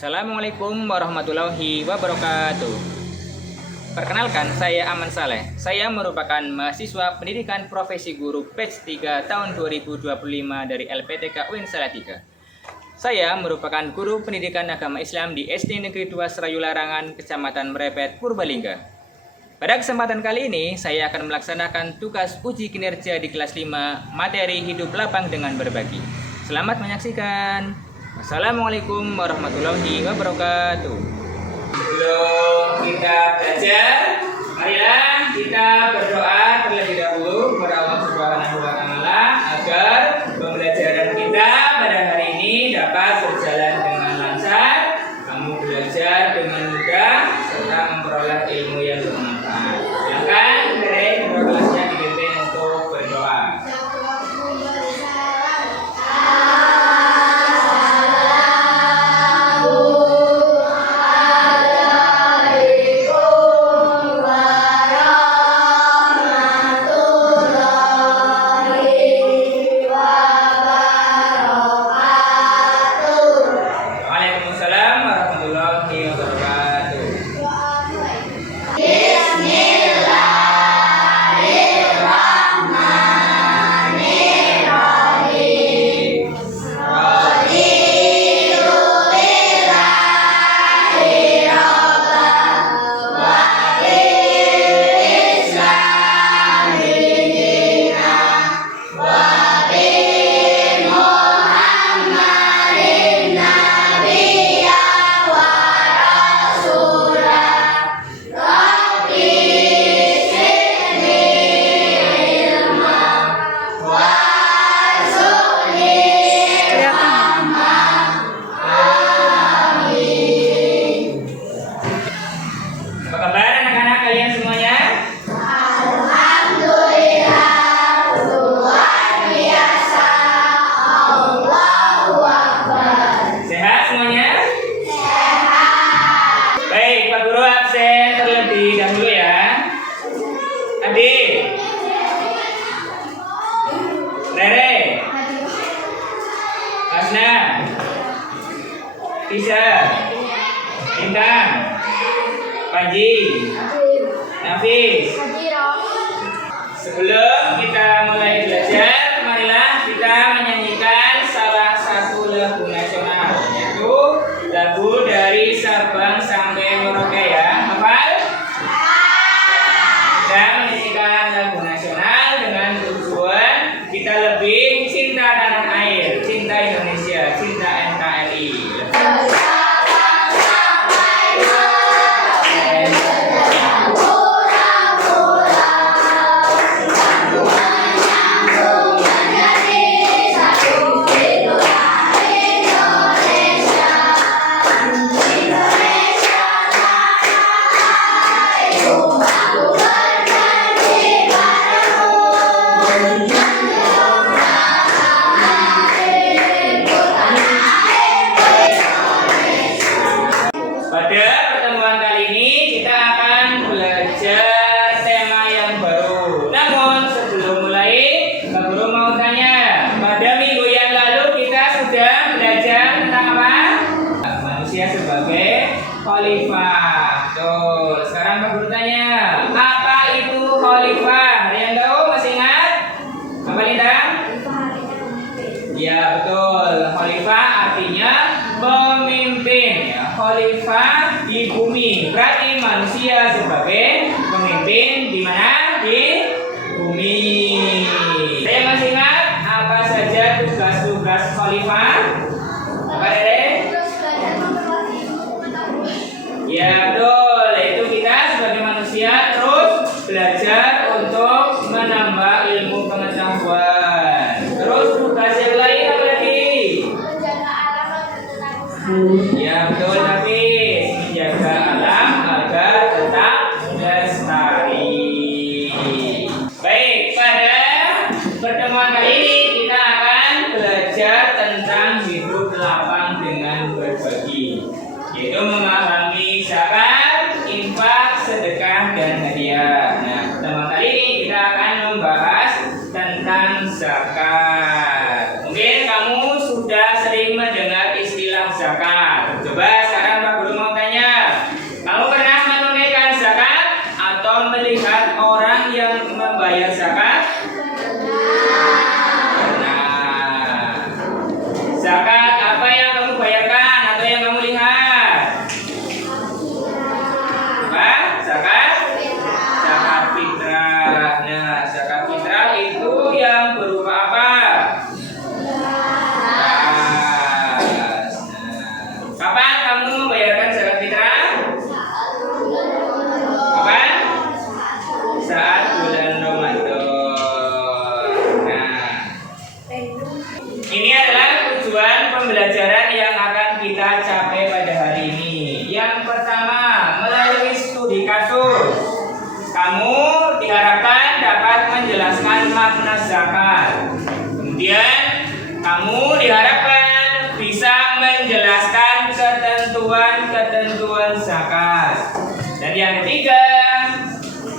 Assalamualaikum warahmatullahi wabarakatuh. Perkenalkan, saya Aman Saleh. Saya merupakan mahasiswa pendidikan profesi guru batch 3 tahun 2025 dari LPTK UIN Salatiga. Saya merupakan guru pendidikan agama Islam di SD Negeri 2 Serayu Larangan, Kecamatan Mrepet, Purbalingga. Pada kesempatan kali ini, saya akan melaksanakan tugas uji kinerja di kelas 5, materi hidup lapang dengan berbagi. Selamat menyaksikan. Wassalamualaikum warahmatullahi wabarakatuh. Sebelum kita belajar, marilah kita berdoa terlebih dahulu kepada Allah Subhanahu wa Ta'ala agar pembelajaran kita pada hari ini dapat berjalan dengan lancar, kamu belajar dengan mudah serta memperoleh ilmu yang bermanfaat. Silakan dari kedua kelasnya dipimpin untuk berdoa. Rere, Asna, Tisa, Intan, Panji, Nafis. Sebelum kita mulai belajar, marilah kita menyanyikan salah satu lagu nasional, yaitu lagu dari Sabang sampai Merauke ya. Hafal? Kita menyanyikan lagu nasional dengan tujuan kita lebih cinta tanah air, cinta Indonesia, cinta NKRI. Sebagai khalifah. Tuh, sekarang Pak Guru tanya, apa itu khalifah? Ada yang tahu? Masih ingat? Apa Lintang? Ya betul. Khalifah artinya pemimpin. Ya, khalifah di bumi. Berarti manusia sebagai pemimpin di mana? Di bumi. Saya masih ingat apa saja tugas-tugas khalifah? Apa Dede? Ya betul, itu kita sebagai manusia terus belajar untuk menambah ilmu pengetahuan. Terus tugas yang lain apa lagi? Menjaga alam agar tetap. Ya betul, tapi menjaga alam agar tetap lestari. Baik, pada pertemuan kali ini kita akan belajar tentang hidup lapang dengan berbagi, yaitu memahami zakat, infak, sedekah, dan hadiah. Nah, pertemuan kali ini kita akan membahas tentang zakat. Mungkin kamu sudah sering mendengar istilah zakat. Coba kamu membayarkan zakat fitrah? Apa? Saat bulan Ramadan. Nah, ini adalah tujuan pembelajaran yang akan kita capai pada hari ini. Yang pertama, melalui studi kasus, kamu diharapkan dapat menjelaskan makna zakat. Kemudian, kamu diharapkan bisa menjelaskan ketentuan-ketentuan zakat. Dan yang ketiga,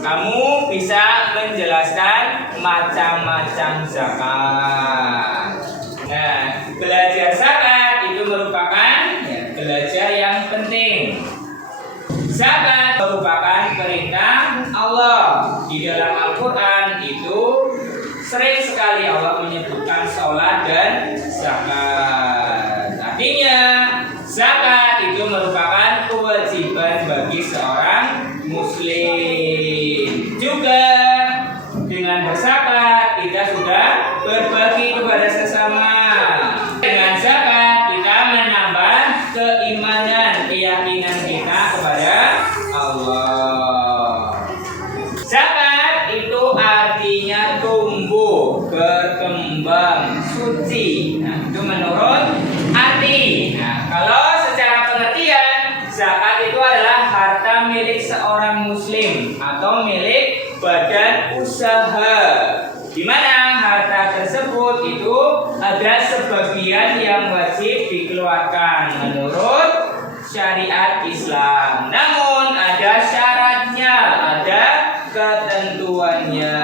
kamu bisa menjelaskan macam-macam zakat. Nah, belajar zakat itu merupakan belajar yang penting. Zakat merupakan perintah Allah. Di dalam Al-Quran itu sering sekali Allah menyebutkan sholat dan zakat. Artinya, zakat itu merupakan kewajiban bagi seorang muslim. Juga dengan berzakat kita sudah berbagi kepada sesama. Dengan zakat kita menambah keimanan, keyakinan kita kepada Allah. Zakat itu artinya tumbuh, berkembang, suci. Nah, itu menurut arti. Nah, kalau secara pengertian, zakat itu adalah harta milik seorang muslim atau milik badan usaha, di mana harta tersebut itu ada sebagian yang wajib dikeluarkan menurut syariat Islam. Namun ada syaratnya, ada ketentuannya.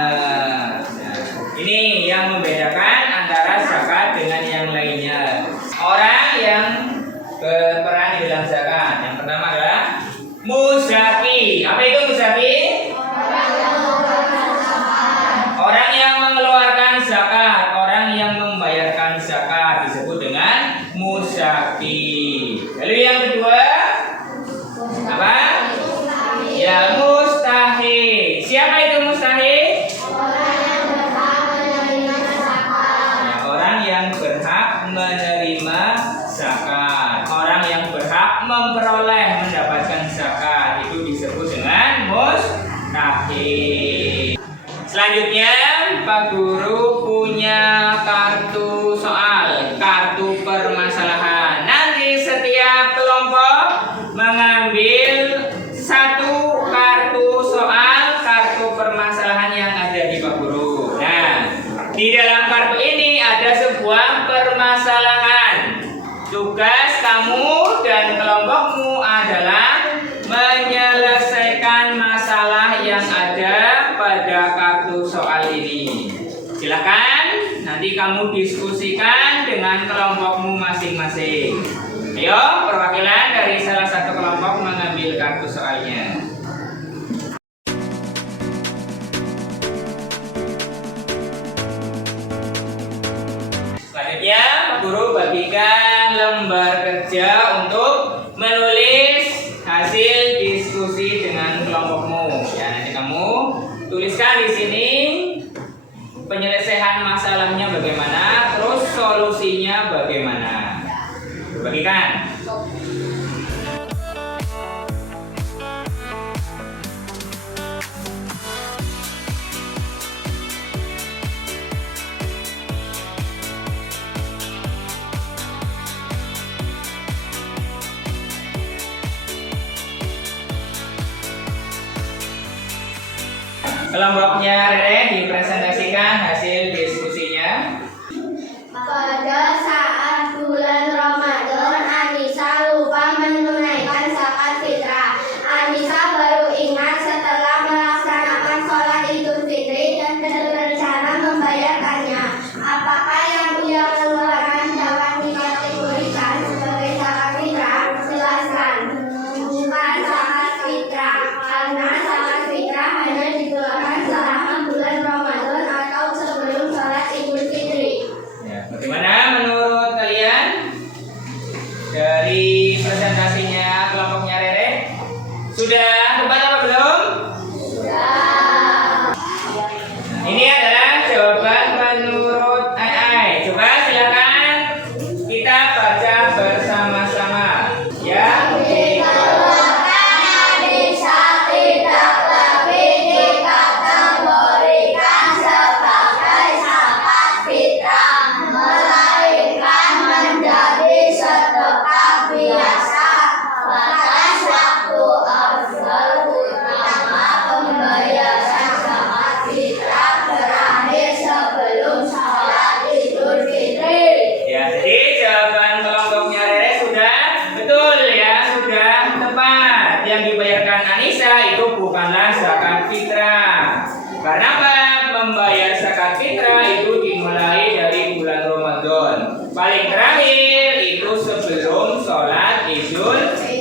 Nah, ini yang membedakan antara zakat dengan yang lainnya. Orang yang berperan di dalam zakat, yang pertama adalah muzaki. Apa itu muzaki? Orang yang mengeluarkan zakat, orang yang membayarkan zakat disebut dengan muzaki. Lalu yang kedua apa? Ya, mustahik. Siapa itu mustahik? Orang yang berhak menerima zakat. Orang yang berhak memperoleh, mendapatkan zakat, itu disebut dengan mustahik. Selanjutnya, Pak Guru punya kartu soal, kartu permasalahan. Nanti setiap kelompok mengambil satu kartu soal, kartu permasalahan yang ada di Pak Guru. Nah, di dalam kartu ini ada sebuah permasalahan. Tugas kamu dan kelompokmu adalah menyelesaikan masalah yang ada pada kartu soal ini. Silakan nanti kamu diskusikan dengan kelompokmu masing-masing. Ayo, perwakilan dari salah satu kelompok mengambil kartu soalnya. Selanjutnya, Guru bagikan lembar kerja untuk menulis hasil diskusi dengan kelompokmu. Ya, nanti kamu tuliskan di sini penyelesaian masalahnya bagaimana, terus solusinya bagaimana. Bagikan. Kelompoknya Rere dipresentasikan hasil diskusinya. Pada saat bulan Ramadan, Anissa lupa menunaikan zakat fitrah. Anissa baru ingat setelah melaksanakan sholat Idul Fitri dan berencana membayarkannya. Apakah yang ia keluarkan dapat dikategorikan sebagai zakat fitrah? Jelaskan. Bukan zakat fitrah, karena zakat fitrah hanya dikeluarkan selama bulan Ramadan atau sebelum sholat Idul Fitri. Bagaimana menurut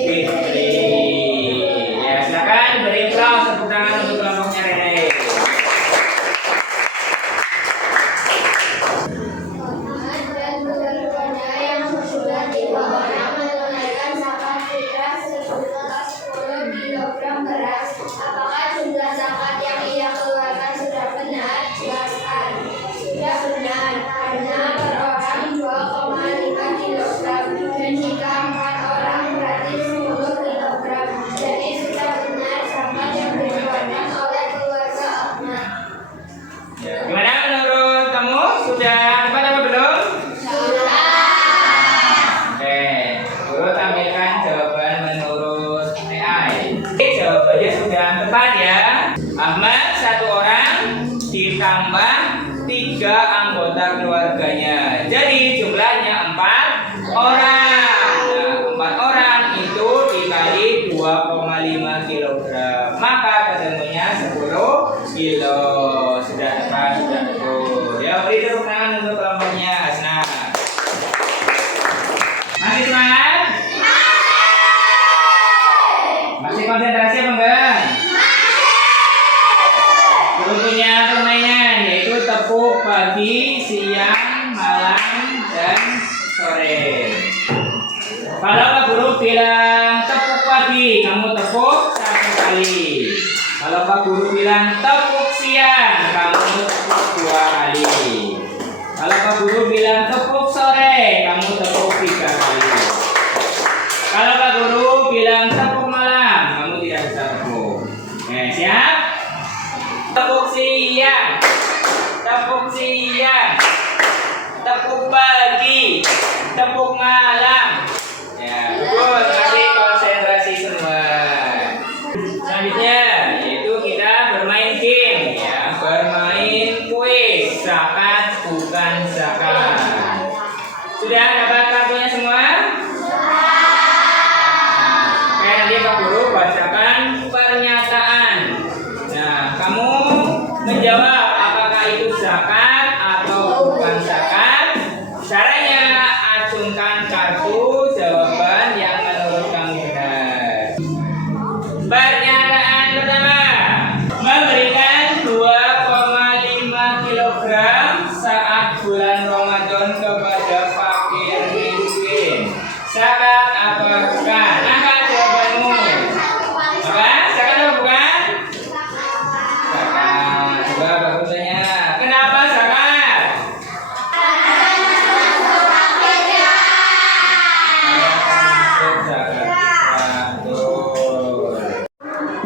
Fitri. Ya, silakan beri aplaus tepuk tangan untuk kelompoknya Rere. Dan keluarganya yang sudah 3 orang menunaikan zakat fitrah sebesar 10 kilogram beras. Apakah jumlah zakat yang ia keluarkan sudah benar? Jelaskan. Sudah benar, karena per orang 2,5 kilogram. Dan jika 4 orang berarti 10 kilogram. Jadi sudah benar zakat yang dikeluarkan oleh keluarga Ahmad. Gimana menurut kamu? Sudah dapat apa belum? Oke, guru tampilkan jawaban menurut AI. Jawabannya sudah tepat ya. Ahmad 1 orang ditambah 3 anggota keluarganya. Jadi jumlahnya 4 orang. Nah, 4 orang itu dikali 2,5 kilogram. Maka ketemunya 10 kilo. Sudah tepat, sudah betul. Ya, beri tepuk tangan untuk kelompoknya Hasna. Masih semangat? Masih konsentrasi apa enggak? Guru punya permainan yaitu tepuk pagi, siang, malam, dan sore. Kalau Pak Guru bilang tepuk pagi, kamu tepuk 1 kali. Kalau Pak Guru bilang tepuk siang, kamu tepuk 2 kali. Kalau Pak Guru bilang tepuk sore, kamu tepuk 3 kali. Kalau Pak Guru bilang tepuk malam, kamu tidak bisa tepuk. Oke, siap? Tepuk siang, tepuk siang, tepuk pagi, tepuk malam. Ya, bagus. Masih konsentrasi semua. Selanjutnya yaitu kita bermain game, ya, bermain kuis zakat bukan zakat. Sudah dapat kartunya semua? Oke, nanti Pak Guru bacakan pernyataan. Nah, kamu menjawab apakah itu zakat atau bukan zakat. Caranya acungkan kartu jawaban yang menurut kamu benar. Pernyataan pertama, memberikan 2,5 kilogram saat bulan Ramadan kepada fakir miskin. Zakat apa bukan? Angkat jawabanmu. Apa? Zakat apa bukan? Zakat. Coba bagus tanya. Kenapa zakat?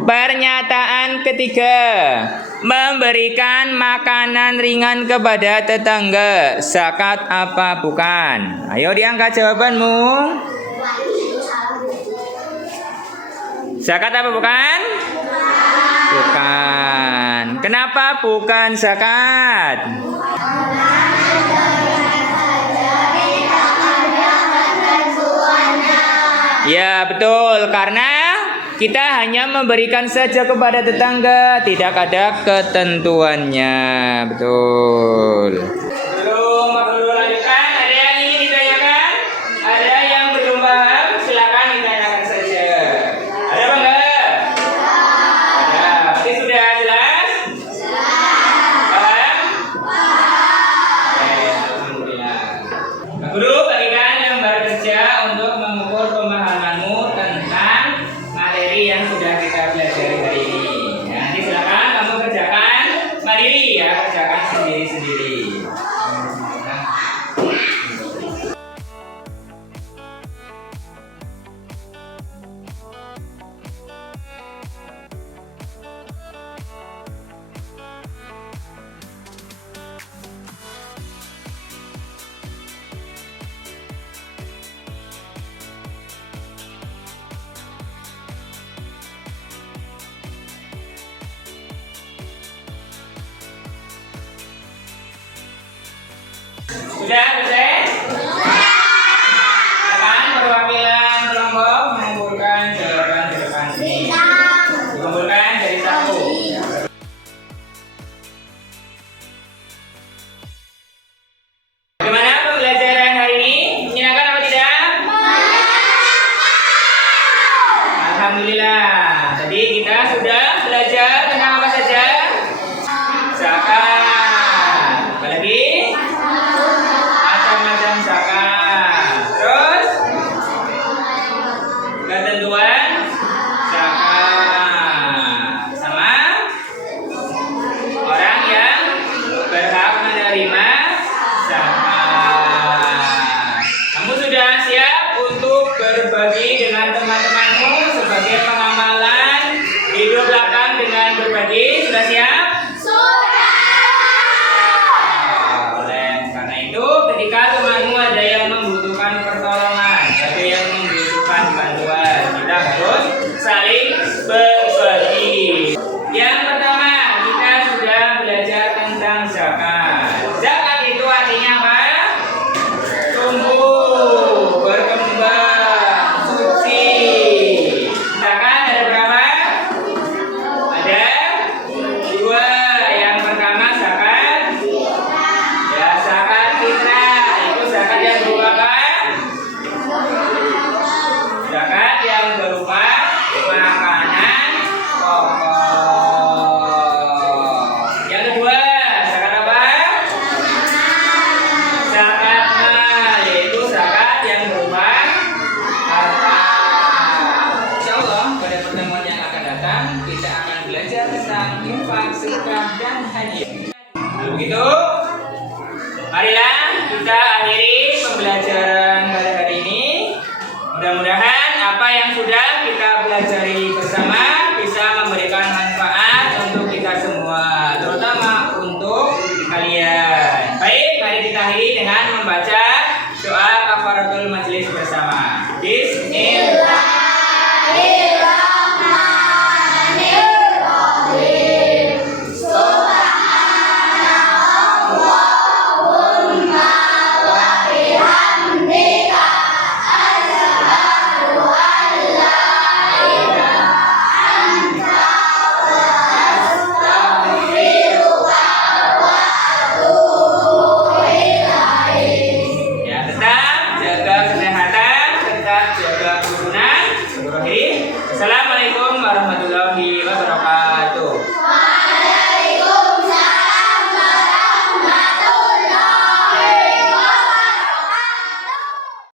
Pernyataan ketiga, memberikan makanan ringan kepada tetangga. Zakat apa bukan? Ayo diangkat jawabanmu. Zakat apa bukan? Bukan. Kenapa bukan zakat? Ya betul, karena kita hanya memberikan saja kepada tetangga, tidak ada ketentuannya. Betul. Belum lanjutkan, ada yang ingin ditanyakan? Ada yang belum paham? Silakan ditanyakan saja. Ada apa enggak? Ada. Berarti sudah jelas? Paham? Alhamdulillah. Guru bagikan lembar kerja untuk mengukur pemahamanmu tentang materi yang sudah kita pelajari hari ini. Nanti silakan kamu kerjakan mandiri ya, kerjakan sendiri-sendiri. Sudah selesai? Silakan perwakilan kelompok mengumpulkan jawaban di depan sini. Dikumpulkan jadi satu. Bagaimana pembelajaran hari ini? Menyenangkan apa tidak? Alhamdulillah. Tadi kita sudah belajar tentang apa saja? Zakat. Apa lagi? Macam-macam zakat. Terus ketentuan zakat. Sama orang yang berhak menerima zakat. Kamu sudah siap untuk berbagi dengan teman-temanmu sebagai pengamalan hidup lakang dengan berbagi? Sudah siap? Oleh karena itu, ketika temanmu ada yang membutuhkan pertolongan, ada yang membutuhkan bantuan, kita harus saling berbagi. Yang pertama, kita sudah belajar tentang zakat. Zakat itu artinya apa? Tumbuh, berkembang, suci. Zakat ada berapa? Ada dua. Yang pertama zakat, ya zakat fitrah. Itu zakat yang berupa apa? Zakat yang berupa makanan pokok. Yang kedua, zakat apa? Zakat mal, yaitu zakat yang berupa harta. Insyaallah pada pertemuan yang akan datang kita akan belajar tentang infak, sedekah, dan hadiah. Kalau begitu, marilah kita akhiri pembelajaran pada hari ini. Mudah-mudahan apa yang sudah kita pelajari bersama